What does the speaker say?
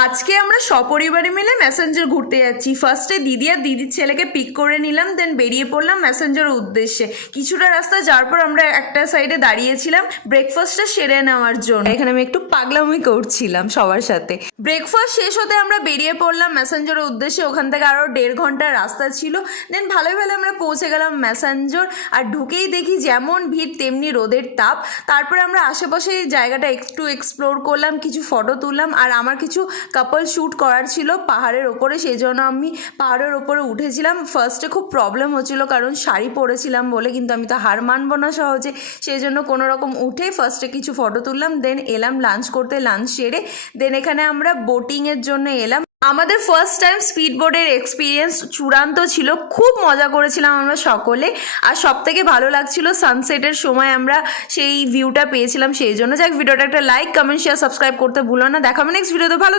আজকে আমরা সপরিবারে মিলে ম্যাসেঞ্জার ঘুরতে যাচ্ছি। ফার্স্টে দিদি আর দিদির ছেলেকে পিক করে নিলাম, দেন বেরিয়ে পড়লাম ম্যাসেঞ্জারের উদ্দেশ্যে। কিছুটা রাস্তা যাওয়ার পর আমরা একটা সাইডে দাঁড়িয়েছিলাম ব্রেকফাস্টটা সেরে নেওয়ার জন্য। এখানে আমি একটু পাগলামি করছিলাম সবার সাথে। ব্রেকফাস্ট শেষ হতে আমরা বেরিয়ে পড়লাম ম্যাসেঞ্জারের উদ্দেশ্যে। ওখান থেকে আরও 1.5 ঘন্টার রাস্তা ছিল। দেন ভালোই ভালো আমরা পৌঁছে গেলাম ম্যাসেঞ্জার। আর ঢুকেই দেখি যেমন ভিড় তেমনি রোদের তাপ। তারপরে আমরা আশেপাশে এই জায়গাটা একটু এক্সপ্লোর করলাম, কিছু ফটো তুললাম। আর আমার কিছু কাপল শ্যুট করার ছিল পাহাড়ের ওপরে, সেই জন্য আমি পাহাড়ের ওপরে উঠেছিলাম। ফার্স্টে খুব প্রবলেম হচ্ছিলো কারণ শাড়ি পরেছিলাম বলে, কিন্তু আমি তো হার মানবো না সহজে, সেই জন্য কোনো রকম উঠে ফার্স্টে কিছু ফটো তুললাম। দেন এলাম লাঞ্চ করতে, লাঞ্চ সেরে দেন এখানে আমরা বোটিংয়ের জন্য এলাম। আমাদের ফার্স্ট টাইম স্পিড বোটের এক্সপিরিয়েন্স চূড়ান্ত ছিল, খুব মজা করেছিলাম আমরা সকলে। আর সব থেকে ভালো লাগছিল সানসেটের সময় আমরা সেই ভিউটা পেয়েছিলাম, সেই জন্য। যাক, ভিডিওটা একটা লাইক, কমেন্ট, শেয়ার, সাবস্ক্রাইব করতে ভুলো না। দেখাবো নেক্সট ভিডিওতে। ভালো